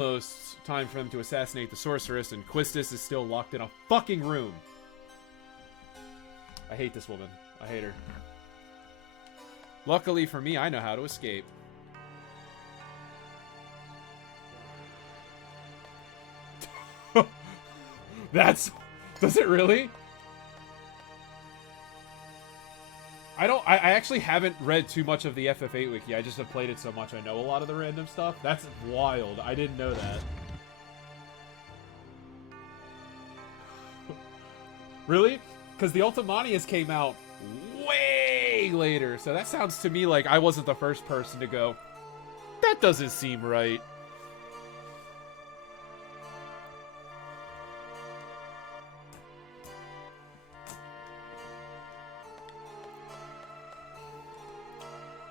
almost time for them to assassinate the sorceress, and Quistis is still locked in a fucking room. I hate this woman. I hate her. Luckily for me, I know how to escape. That's... Does it really? I actually haven't read too much of the FF8 wiki. I just have played it so much I know a lot of the random stuff. That's wild. I didn't know that. Really? Because the Ultimanius came out way later. So that sounds to me like I wasn't the first person to go, that doesn't seem right.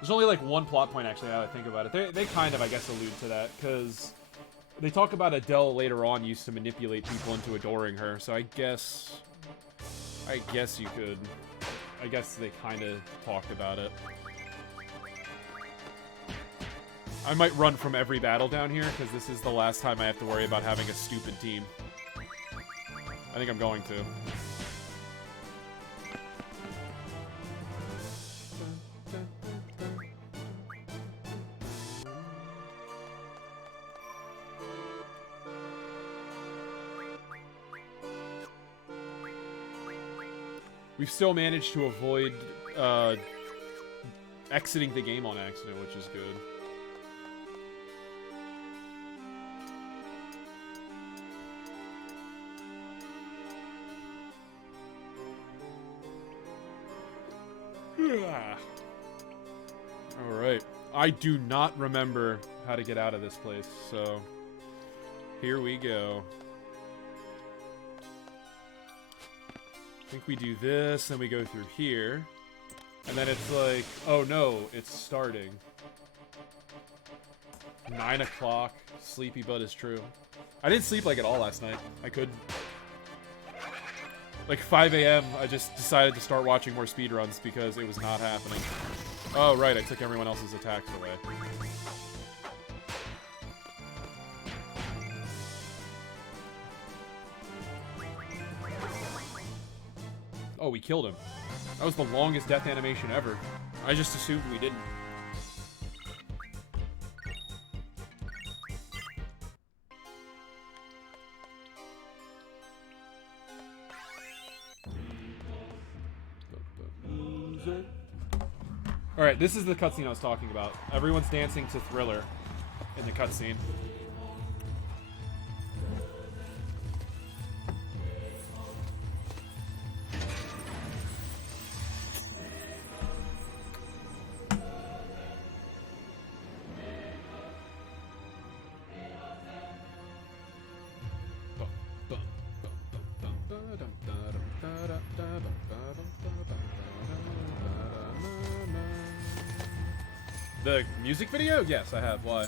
There's only like one plot point, actually, now that I think about it. They kind of, I guess, allude to that, because they talk about Adele later on used to manipulate people into adoring her, so I guess you could. I guess they kind of talked about it. I might run from every battle down here, because this is the last time I have to worry about having a stupid team. I think I'm going to. We've still managed to avoid exiting the game on accident, which is good. Alright. I do not remember how to get out of this place, so here we go. I think we do this, then we go through here. And then it's like, oh no, it's starting. 9 o'clock. Sleepy but is true. I didn't sleep like at all last night. I couldn't. Like 5 a.m. I just decided to start watching more speedruns because it was not happening. Oh right, I took everyone else's attacks away. Oh, we killed him. That was the longest death animation ever. I just assumed we didn't. Alright, this is the cutscene I was talking about. Everyone's dancing to Thriller in the cutscene. The music video? Yes, I have. Why?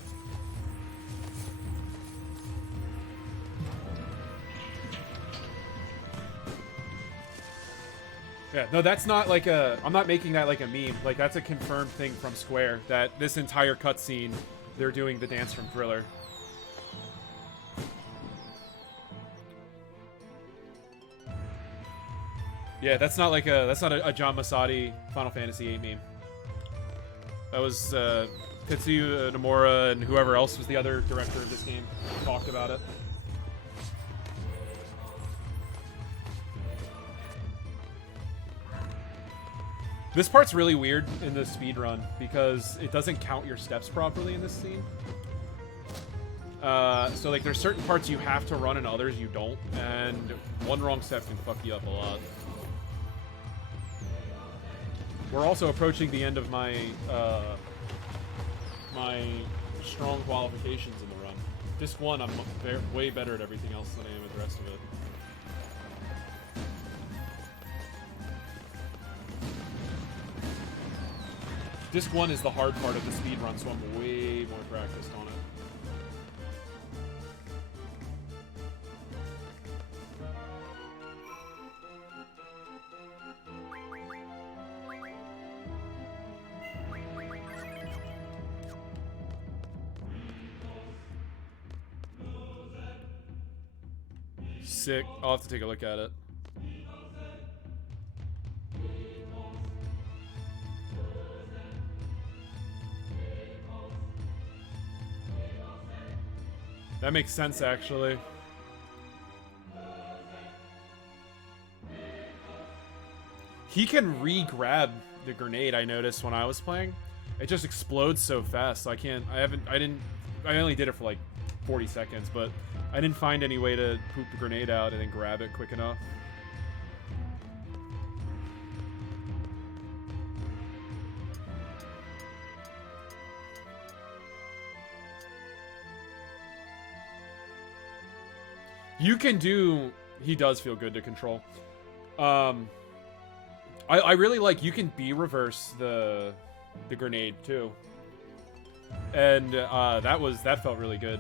Yeah, no, that's not like a... I'm not making that like a meme. Like, that's a confirmed thing from Square, that this entire cutscene, they're doing the dance from Thriller. Yeah, that's not like a... That's not a John Masadi Final Fantasy VIII meme. That was Tetsuya Nomura and whoever else was the other director of this game talked about it. This part's really weird in the speedrun because it doesn't count your steps properly in this scene. So like there's certain parts you have to run and others you don't, and one wrong step can fuck you up a lot. We're also approaching the end of my my strong qualifications in the run. Disc 1, I'm way better at everything else than I am at the rest of it. Disc 1 is the hard part of the speedrun, so I'm way more practiced on it. Sick. I'll have to take a look at it. That makes sense, actually. He can re-grab the grenade, I noticed when I was playing. It just explodes so fast, so I only did it for like 40 seconds, but I didn't find any way to poop the grenade out and then grab it quick enough. You can do... He does feel good to control. I really like... You can B-reverse the grenade, too. And that felt really good.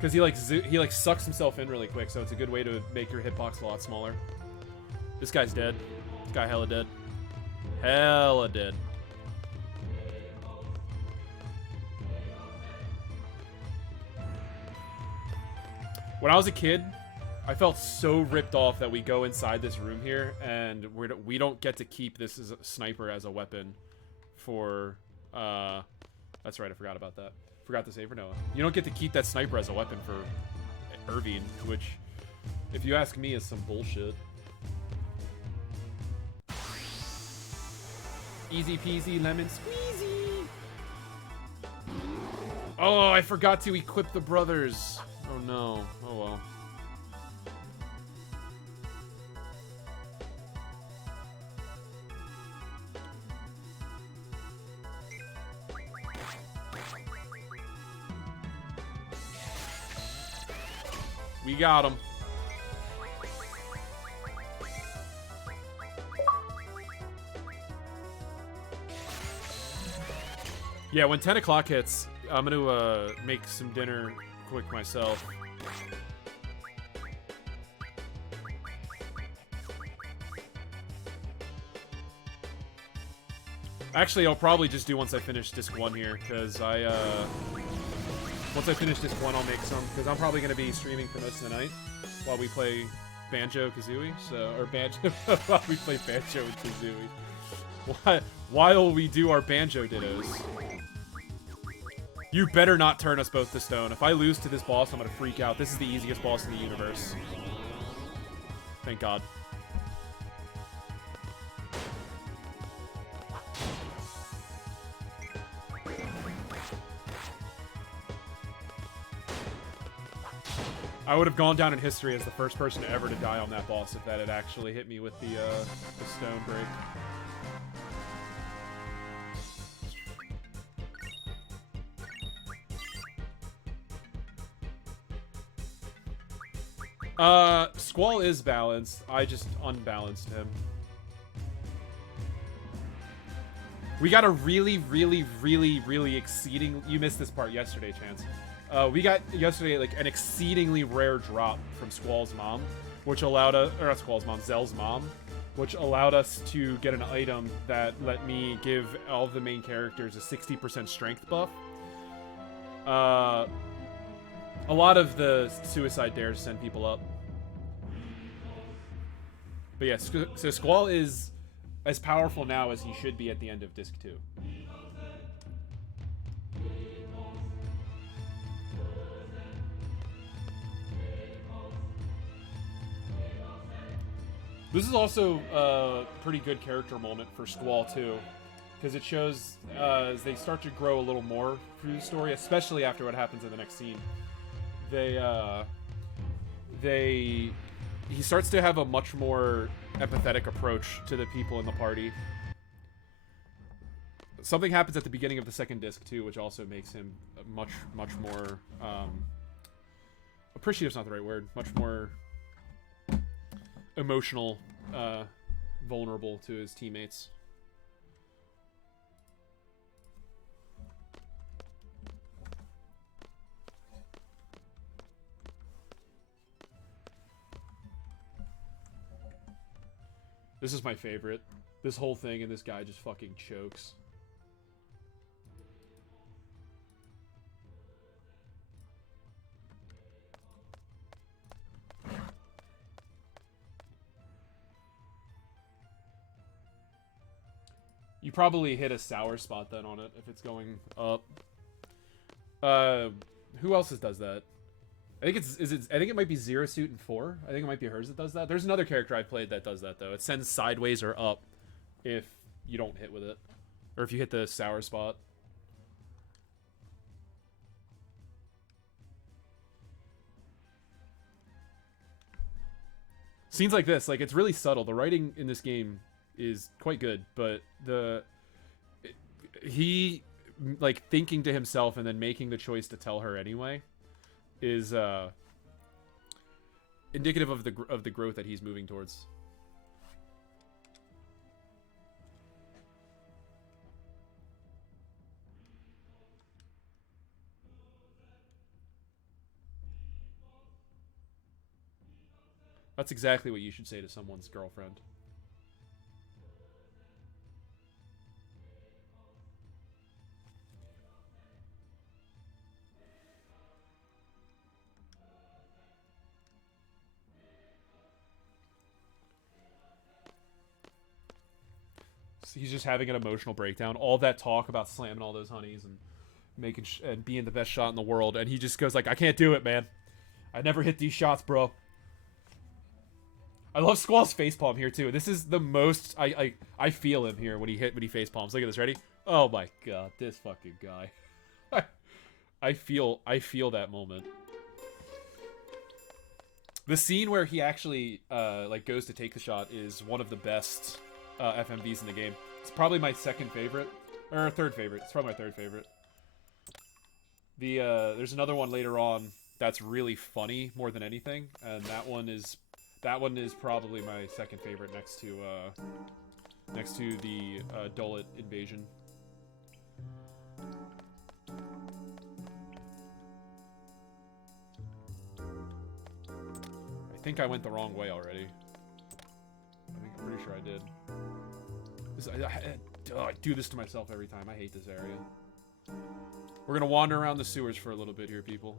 Because he sucks himself in really quick, so it's a good way to make your hitbox a lot smaller. This guy's dead. This guy hella dead. Hella dead. When I was a kid, I felt so ripped off that we go inside this room here, and we don't get to keep this as a sniper as a weapon for... That's right, I forgot about that. Forgot to say for Noah. You don't get to keep that sniper as a weapon for Irvine, which, if you ask me, is some bullshit. Easy peasy lemon squeezy. Oh, I forgot to equip the brothers. Oh no. Oh well. We got him. Yeah, when 10 o'clock hits, I'm gonna make some dinner quick myself. Actually, I'll probably just do once I finish disc 1 here, because once I finish disc 1, I'll make some, because I'm probably gonna be streaming for most of the night while we play Banjo-Kazooie, while we play Banjo and Kazooie. While we do our Banjo dittos. You better not turn us both to stone. If I lose to this boss, I'm gonna freak out. This is the easiest boss in the universe. Thank God. I would have gone down in history as the first person ever to die on that boss if that had actually hit me with the stone break. Squall is balanced. I just unbalanced him. We got a really exceeding... You missed this part yesterday, Chance. We got yesterday like an exceedingly rare drop from Squall's mom, which allowed us... Or not Squall's mom, Zell's mom. Which allowed us to get an item that let me give all of the main characters a 60% strength buff. A lot of the suicide dares send people up. But yeah, so Squall is as powerful now as he should be at the end of Disc 2. This is also a pretty good character moment for Squall, too. Because it shows as they start to grow a little more through the story, especially after what happens in the next scene. He starts to have a much more empathetic approach to the people in the party. Something happens at the beginning of the second disc too, which also makes him much more appreciative's not the right word. Much more emotional, vulnerable to his teammates. This is my favorite. This whole thing and this guy just fucking chokes. You probably hit a sour spot then on it if it's going up. Who else does that? I think I think it might be Zero Suit and 4. I think it might be hers that does that. There's another character I've played that does that though. It sends sideways or up if you don't hit with it. Or if you hit the sour spot. Scenes like this, like, it's really subtle. The writing in this game is quite good, but he, like, thinking to himself and then making the choice to tell her anyway is indicative of the growth that he's moving towards. That's exactly what you should say to someone's girlfriend. So he's just having an emotional breakdown. All that talk about slamming all those honeys and making and being the best shot in the world, and he just goes like, "I can't do it, man. I never hit these shots, bro." I love Squall's facepalm here too. This is the most I feel him here when he facepalms. Look at this. Ready? Oh my god, this fucking guy. I feel that moment. The scene where he actually like goes to take the shot is one of the best FMVs in the game. It's probably my second favorite or third favorite. It's probably my third favorite. There's another one later on that's really funny more than anything, and that one is probably my second favorite next to the Dullet invasion. I think I went the wrong way already. I'm pretty sure I did. I do this to myself every time. I hate this area. We're gonna wander around the sewers for a little bit here, people.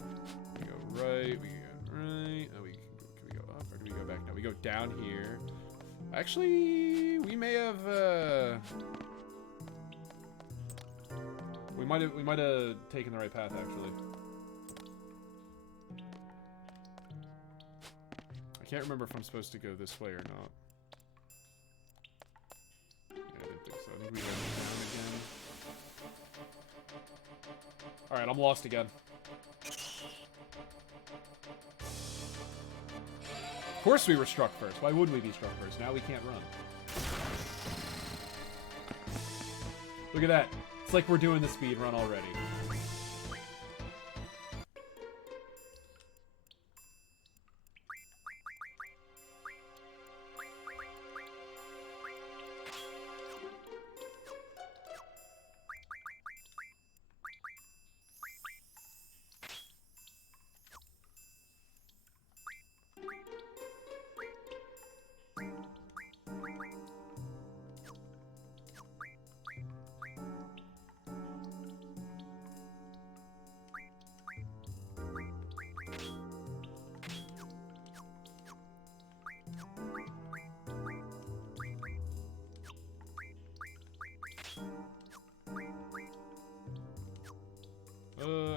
We go right. We go right. Oh, can we go up or do we go back? No, we go down here. Actually, we may have. We might have taken the right path actually. I can't remember if I'm supposed to go this way or not. Yeah, I didn't think so. I think we went down again. Alright, I'm lost again. Of course we were struck first. Why wouldn't we be struck first? Now we can't run. Look at that. It's like we're doing the speed run already.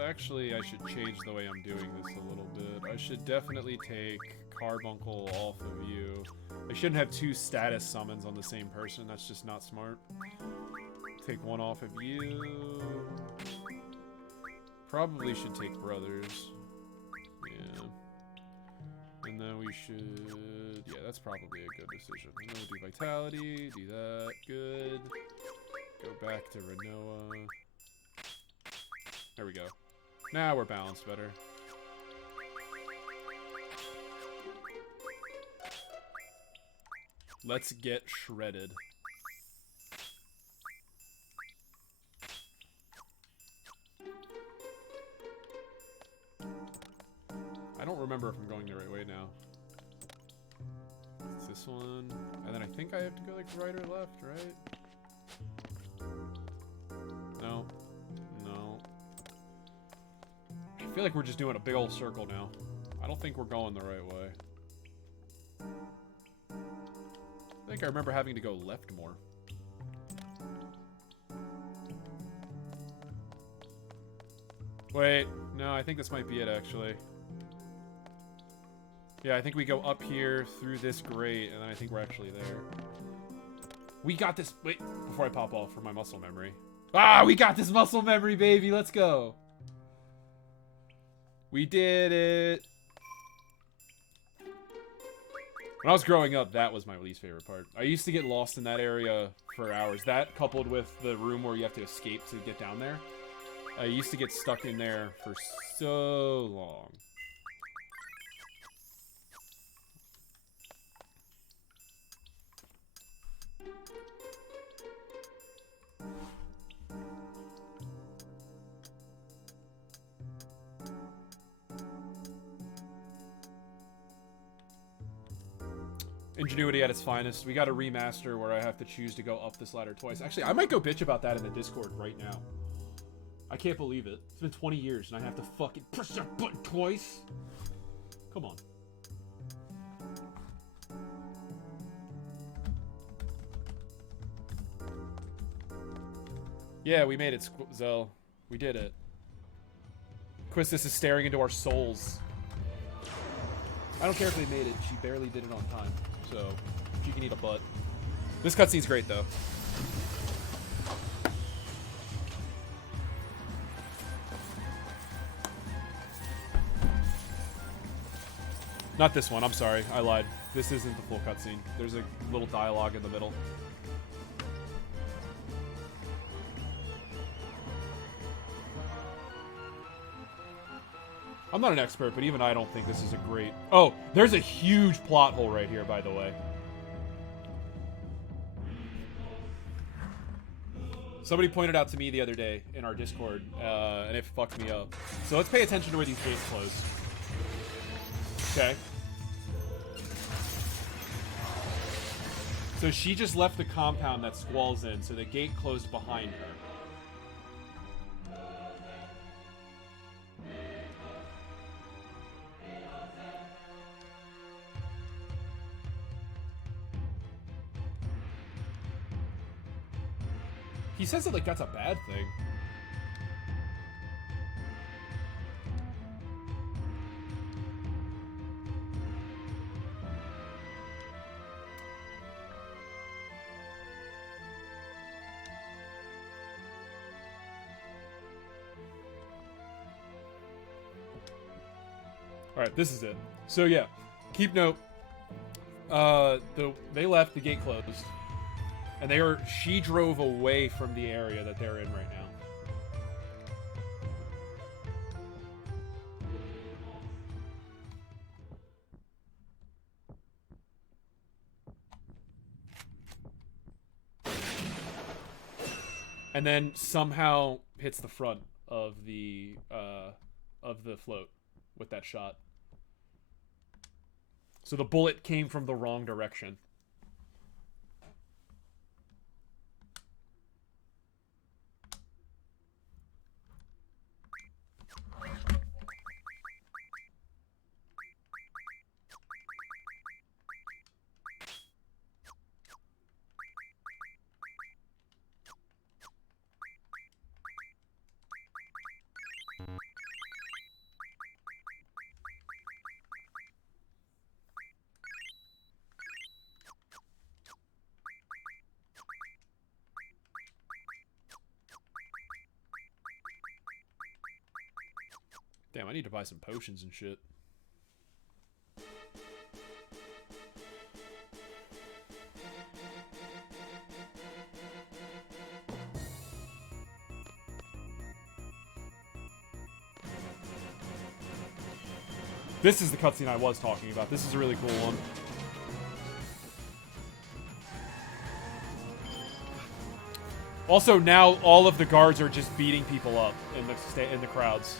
Actually, I should change the way I'm doing this a little bit. I should definitely take Carbuncle off of you. I shouldn't have two status summons on the same person. That's just not smart. Take one off of you. Probably should take Brothers. Yeah. And then we should... Yeah, that's probably a good decision. And then we'll do Vitality. Do that. Good. Go back to Rinoa. There we go. Now we're balanced better. Let's get shredded. I don't remember if I'm going the right way now. It's this one. And then I think I have to go like right or left, right? No. No. I feel like we're just doing a big old circle now. I don't think we're going the right way. I think I remember having to go left more. Wait, no, I think this might be it, actually. Yeah, I think we go up here through this grate, and then I think we're actually there. We got this. Wait, before I pop off for my muscle memory. Ah, we got this muscle memory, baby. Let's go. We did it. When I was growing up, that was my least favorite part. I used to get lost in that area for hours. That, coupled with the room where you have to escape to get down there. I used to get stuck in there for so long. Ingenuity at its finest. We got a remaster where I have to choose to go up this ladder twice. Actually, I might go bitch about that in the Discord right now. I can't believe it. It's been 20 years and I have to fucking push that button twice. Come on. Yeah, we made it, Zell. We did it. Quistis is staring into our souls. I don't care if they made it. She barely did it on time. So, she can eat a butt. This cutscene's great, though. Not this one. I'm sorry. I lied. This isn't the full cutscene. There's a little dialogue in the middle. I'm not an expert, but even I don't think this is a great... Oh, there's a huge plot hole right here, by the way. Somebody pointed out to me the other day in our Discord, and it fucked me up. So let's pay attention to where these gates close. Okay. So she just left the compound that Squall's in, so the gate closed behind her. He says it like that's a bad thing. Alright, this is it. So yeah, keep note. They left, the gate closed. And she drove away from the area that they're in right now. And then somehow hits the front of the float with that shot. So the bullet came from the wrong direction. Damn, I need to buy some potions and shit. This is the cutscene I was talking about. This is a really cool one. Also, now all of the guards are just beating people up in the crowds.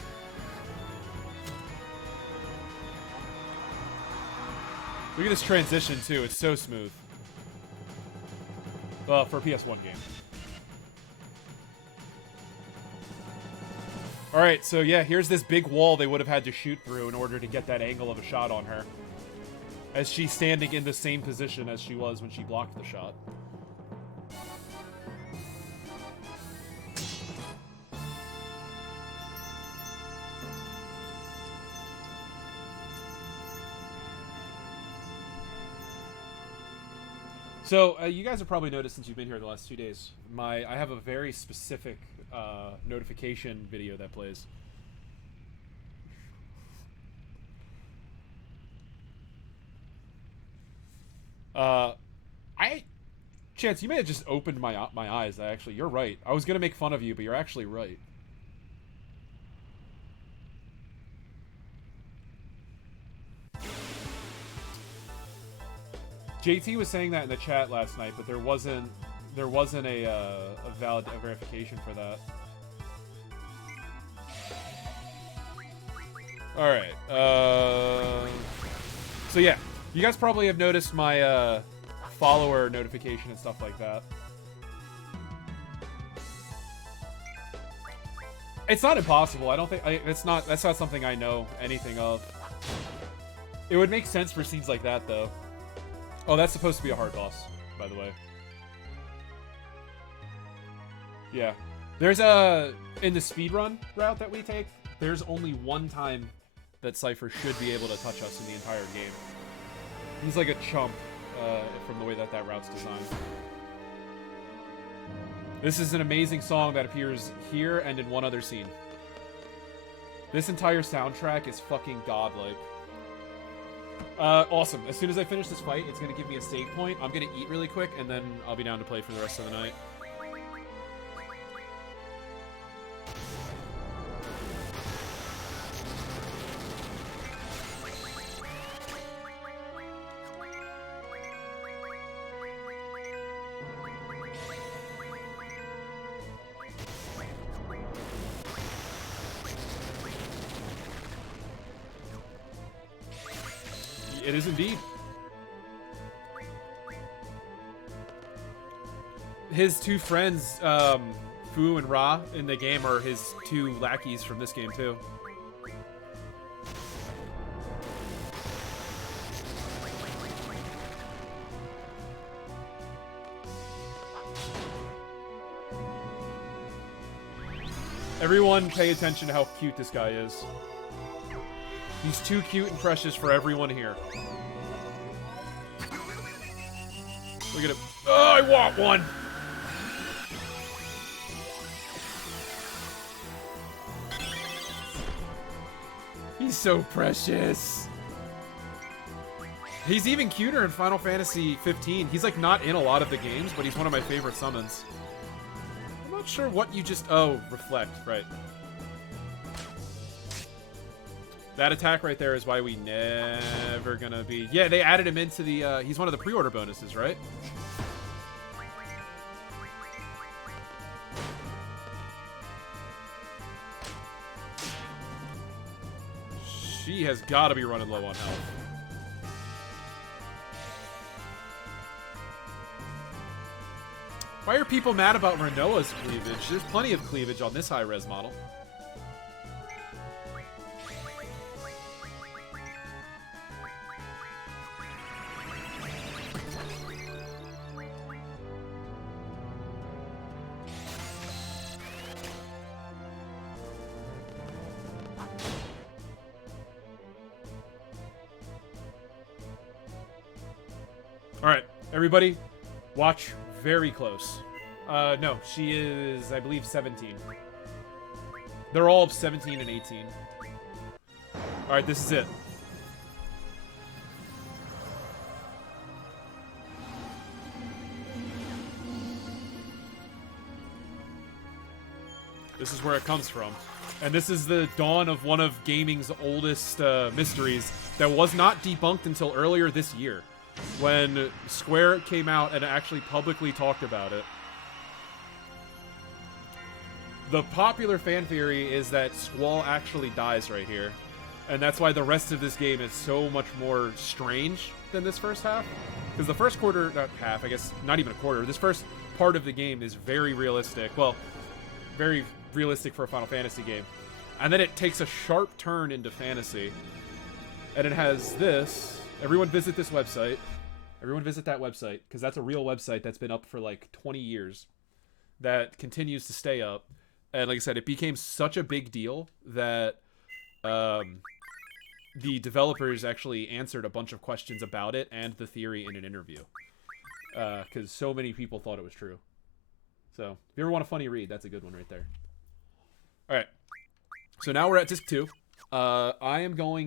Look at this transition, too. It's so smooth. Well, for a PS1 game. Alright, so yeah, here's this big wall they would have had to shoot through in order to get that angle of a shot on her. as she's standing in the same position as she was when she blocked the shot. So, you guys have probably noticed since you've been here the last 2 days, I have a very specific notification video that plays. Chance, you may have just opened my eyes. You're right. I was gonna make fun of you, but you're actually right. JT was saying that in the chat last night, but there wasn't a valid verification for that. All right. So yeah, you guys probably have noticed my follower notification and stuff like that. It's not impossible. I don't think that's not something I know anything of. It would make sense for scenes like that, though. Oh, that's supposed to be a hard boss, by the way. Yeah. There's in the speedrun route that we take, there's only one time that Cypher should be able to touch us in the entire game. He's like a chump from the way that route's designed. This is an amazing song that appears here and in one other scene. This entire soundtrack is fucking godlike. Awesome. As soon as I finish this fight, it's going to give me a save point. I'm going to eat really quick, and then I'll be down to play for the rest of the night. It is indeed. His two friends, Fu and Ra, in the game are his two lackeys from this game, too. Everyone pay attention to how cute this guy is. He's too cute and precious for everyone here. Look at him. Oh, I want one! He's so precious. He's even cuter in Final Fantasy 15. He's like not in a lot of the games, but he's one of my favorite summons. I'm not sure what you just... Oh, reflect, right. That attack right there is why we never gonna be... Yeah, they added him into the... he's one of the pre-order bonuses, right? She has got to be running low on health. Why are people mad about Rinoa's cleavage? There's plenty of cleavage on this high-res model. Alright, everybody, watch very close. No, she is, I believe, 17. They're all 17 and 18. Alright, this is it. This is where it comes from. And this is the dawn of one of gaming's oldest mysteries that was not debunked until earlier this year, when Square came out and actually publicly talked about it. The popular fan theory is that Squall actually dies right here, and that's why the rest of this game is so much more strange than this first half. Because the first quarter, not half, I guess, not even a quarter, this first part of the game is very realistic. Well, very realistic for a Final Fantasy game. And then it takes a sharp turn into fantasy. And it has this, Everyone visit this website. Everyone visit that website, because that's a real website that's been up for like 20 years. That continues to stay up. And like I said, it became such a big deal that the developers actually answered a bunch of questions about it and the theory in an interview. Because so many people thought it was true. So, if you ever want a funny read, that's a good one right there. Alright. So now we're at disc 2. I am going